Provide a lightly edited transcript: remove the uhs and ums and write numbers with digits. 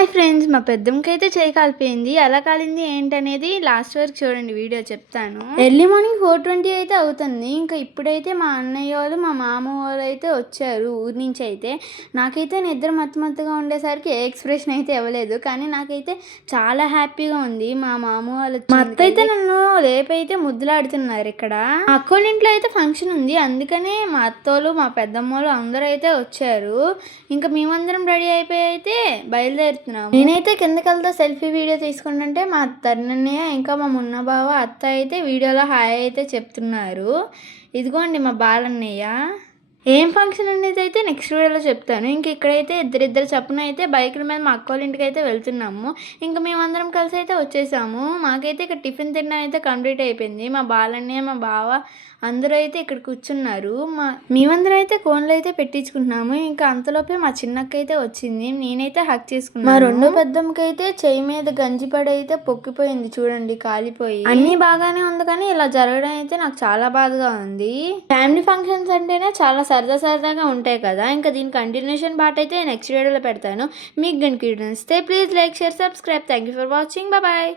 Hi friends, మా పెద్దమ్మకైతే చేయి కాలిపోయింది. ఎలా కాలింది ఏంటనేది లాస్ట్ వరకు చూడండి, వీడియో చెప్తాను. ఎర్లీ మార్నింగ్ 4:20 అయితే అవుతుంది. ఇంకా ఇప్పుడైతే మా అన్నయ్య వాళ్ళు మా మామ వాళ్ళు అయితే వచ్చారు ఊరి నుంచి. అయితే నాకైతే నిద్ర మత్తుగా ఉండేసరికి ఏ ఎక్స్ప్రెషన్ అయితే ఇవ్వలేదు, కానీ నాకైతే చాలా హ్యాపీగా ఉంది. మా మామ వాళ్ళు మా అత్త అయితే నన్ను లేపైతే ముద్దులాడుతున్నారు. ఇక్కడ మా అక్కోళ్ళ ఇంట్లో అయితే ఫంక్షన్ ఉంది, అందుకనే మా అత్తోళ్ళు మా పెద్దమ్మోళ్ళు అందరూ అయితే వచ్చారు. ఇంకా మేమందరం రెడీ అయిపోయి అయితే బయలుదేరుతున్నాము. నేనైతే కిందకి వెళ్తా సెల్ఫీ వీడియో తీసుకుంటుంటే మా తరుణన్నయ్య ఇంకా మా మున్న బావ అత్త అయితే వీడియోలో హాయ్ అయితే చెప్తున్నారు. ఇదిగోండి మా బాలన్నయ్య. ఏం ఫంక్షన్ అనేది అయితే నెక్స్ట్ వీడియోలో చెప్తాను. ఇంక ఇక్కడైతే ఇద్దరిద్దరు చప్పున అయితే బైకుల మీద మా అక్కోళ్ళ ఇంటికి అయితే వెళ్తున్నాము. ఇంకా మేమందరం కలిసి అయితే వచ్చేసాము. మాకైతే ఇక్కడ టిఫిన్ తినడం అయితే కంప్లీట్ అయిపోయింది. మా బాలన్నయ్య మా బావ అందరూ అయితే ఇక్కడ కూర్చున్నారు. మేమందరం అయితే కోన్లు అయితే పెట్టించుకుంటున్నాము. ఇంకా అంతలోపే మా చిన్నక్క అయితే వచ్చింది. నేనైతే హక్ చేసుకున్నాను. మా రెండో పెద్దమ్మకి అయితే చెయ్యి మీద గంజిపడి అయితే పొక్కిపోయింది, చూడండి కాలిపోయి. అన్నీ బాగానే ఉంది, కానీ ఇలా జరగడం అయితే నాకు చాలా బాధగా ఉంది. ఫ్యామిలీ ఫంక్షన్స్ అంటేనే చాలా సరదాగా ఉంటాయి కదా. ఇంకా దీని కంటిన్యూషన్ పార్ట్ అయితే నెక్స్ట్ వీడియోలో పెడతాను. మీకు కనుక నచ్చితే please like, share, subscribe. Thank you for watching. Bye.